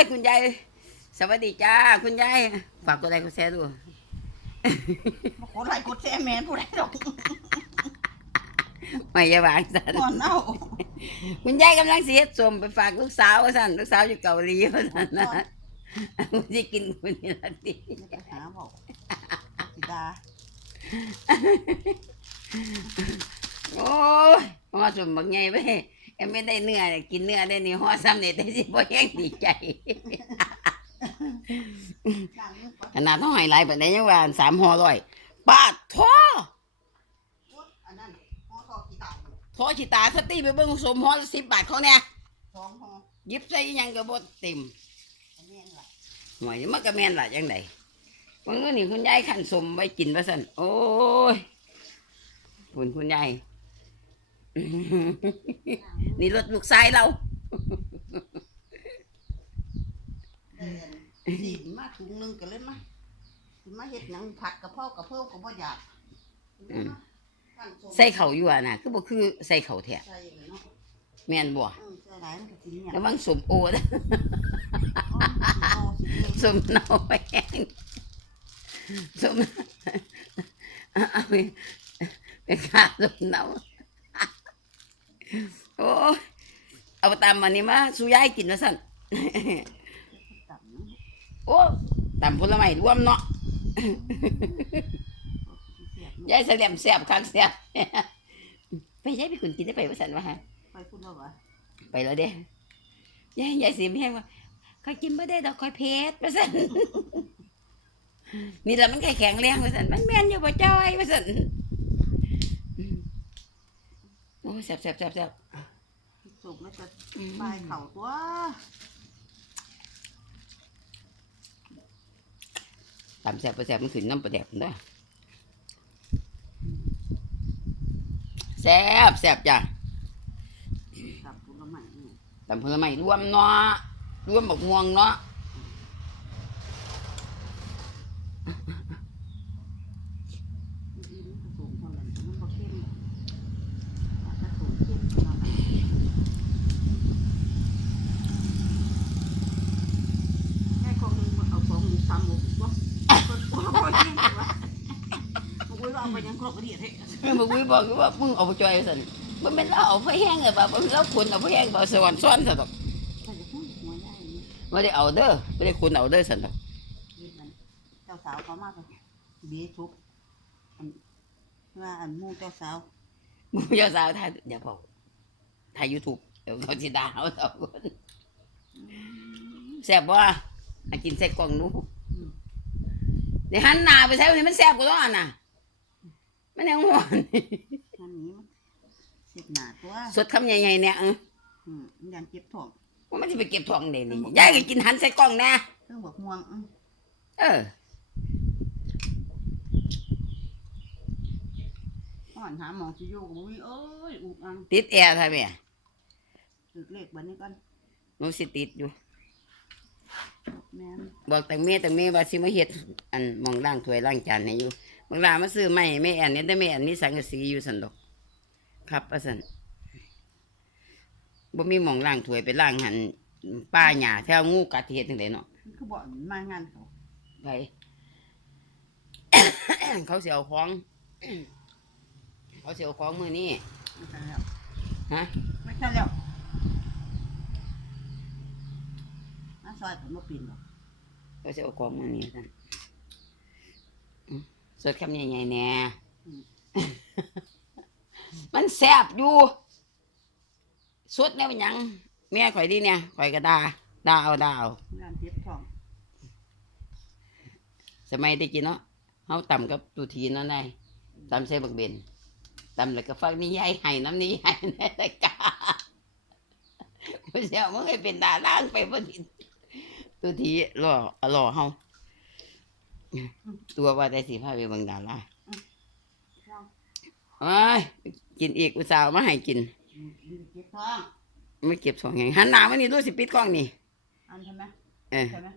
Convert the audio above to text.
ยคุณยายสวัสดีจ้าคุณยายฝากกดไลค์กดแชร์ดูบ่กดไลค์กดแชร์แม่นผู้ใดดอกไม่อยาวางสันก่อนเน่าคุณยายกำลังเสียสมไปฝากลูกสาวว่าสันลูกสาวอยู่เกาหลีว่าสันนะคุณจะกินคุณนี่ละติอย่าไปหาบอกสิดาโอ้ยห่อสมบักไงไป เอ็ไม่ได้เนื้อเนี่ยกินเนื้อได้นี่ห่อซ้ำเนี่ยได้สิบ่แห้งดีใจ ขนาดต้องห้หลายแบบนี้ยังว่าสามห่อร้อยบาทท้ออันนั้นห่อซอกกี่ตาร์ท้อชิตาสตีไปเบิ่งสมห่อสิบบาทเขาเนี่ยสองห่อหยิบใส่อิหยังก็บ่เต็มอันนี้ล่ะหวยมันก็แม่นล่ะจังไดมันนี่คุณยายขันสมไว้กินว่าซั่นโอ้ยคุณคุณยาย นี่รถลูกชายเราเดินสีมาถุงหนึงก็เลยมาสิมาเฮ็ดหยังผัดกะเพรากะเพราก็บ่อยากอืมขั้นส้มใส่เข่าวอยู่อะนะคือบ่คือใส่เข่าวแท้ใส่เลยเนาะแม่นบ่อืมใส่หลายมันก็สิเนี่ยระวังสมโอนะอ๋อสิเอาสิเองสมเนาแห้งสมเอาไปไปฆ่าสมเนา โอ้ยเอาตามมันนี่มาสู้ยายกินว่าสั่นตับเนาะโอ้ตำผลไม้รวมเนาะเสียบยายแสลมแซ่บคักแซ่บไปยายไปคุณกินได้ไปว่าสั่นวะฮะไปพูดแล้ววะไปแล้วเด้ยายยายเสียมแห้งว่าคอยกินบ่ได้ดอกคอยเพชรว่าสั่นนี่แหละมันแข็งแข็งแรงว่าสั่นมันแม่นอยู่บ่จ้อยว่าสั่นอืมโอ้ยแซ่บแซ่บแซ่บแซ่บสุกแล้วจะอืมปลายเข่าตัวตามแซ่บบ่แซ่บมันขึ้นน้ำประแดกพุ่นเด้อแซ่บแซ่บจ้ะกับผลไม้นี่ตำผลไม้รวมเนาะรวมบักม่วงเนาะ ดีมันผสมเท่านั้นมันบ่เข้มหรอกถ้าผสมเข้มเท่านั้นแค่ของมึงเอาของมึงซ้ำหมดบ่คนกลัวบ่ยิ่งกว่ามึงว่าเอา ไปยังครบกระเดียดให้เมื่อกี้บอกอยู่ว่ามึงเอาไปจ่อยสันมันเป็นเราเอาไปแห้งเลยป่ะมันเราคุณเอาไปแห้งบ่สวรรค์ซ้อนซะดอกถ้าจะพูดหัวได้นี่ไม่ได้เอาเด้อไม่ได้คุณเอาเด้อสันดอกเฮ็ดมันเจ้าสาวเขามากเลยเบี้ยทุบอันว่าอันหมู่เจ้าสาวมึงอย่าสาวถ่ายอย่าบอกถ่ายยูทูบเดี๋ยวเขาสิด่าเอาสองคนแซ่บบ่อากินใส่กล่องหนูเดี๋ยวหันหน้าไปใส่วันนี้มันแซ่บกว่าตัวอันน่ะ มันยังหวานอันนี้มันเสียบหนาตัวสดคำใหญ่ๆเนี่ยเอออืมมันยันเจ็บท้อง ว่ามันจะไปเก็บทองเด่นี่ยายก็กินหันใส่กล่องแน่เครื่องบอกม่วงอืมเอออ่อนหาหมองสิอยู่กับวิเอ้ยอุกอังติดแอร์ท่าแม่ตึกเลขบันนี้กันหนูสิติดอยู่ แม่นบอกแต่เมียแต่เมียว่าสิมาเฮ็ดอันหมองล้างถ้วยล้างจานให้อยู่ บางลามาซื้อไม้แม่อันนี้แต่แม่อันนี้สังกะสีอยู่สันดอก ครับว่าสันบ่มีหมองล้างถ้วยไปล้างหันป้าหญ้าแถวงูกัดเฮ็ดจังไดเนาะมันคือบอกมางานเขาไปเขาสิเอาของ เขาสิเอาของมื้อนี้ไม่ใช่แล้วฮะไม่ใช่แล้วน้าซอยผมมาปีนหรอกเขาสิเอาของมื้อนี้ซั่นอืม สดคำใหญ่ๆแหน่มันแซ่บอยู่สดแนวหยัง แม่ข่อยดีเนี่ยข่อยก็ด่าด่าเอาด่าเอางานเจ็บท้องสมัยได้กินเนาะเฮาต่ำกับตูทีเนั่นได้ตำใส่บักเบนตำแล้วก็ฟังนิยายให้น้ำนิยายในรายการไม่ใช่มึงให้เป็นดาราไปบ่ดิตูทีรอรอเฮา ตัวว่าได้สิพาไปเบิ่งดาราเอ้ยกินอีกอุตส่าห์เอามาให้กินอืมเจ็บท้องไม่เก็บสองอย่างหันหน้ามานี่ดูสิปิดกล้องนี่ อันใช่ไหมเออ ใช่ไหม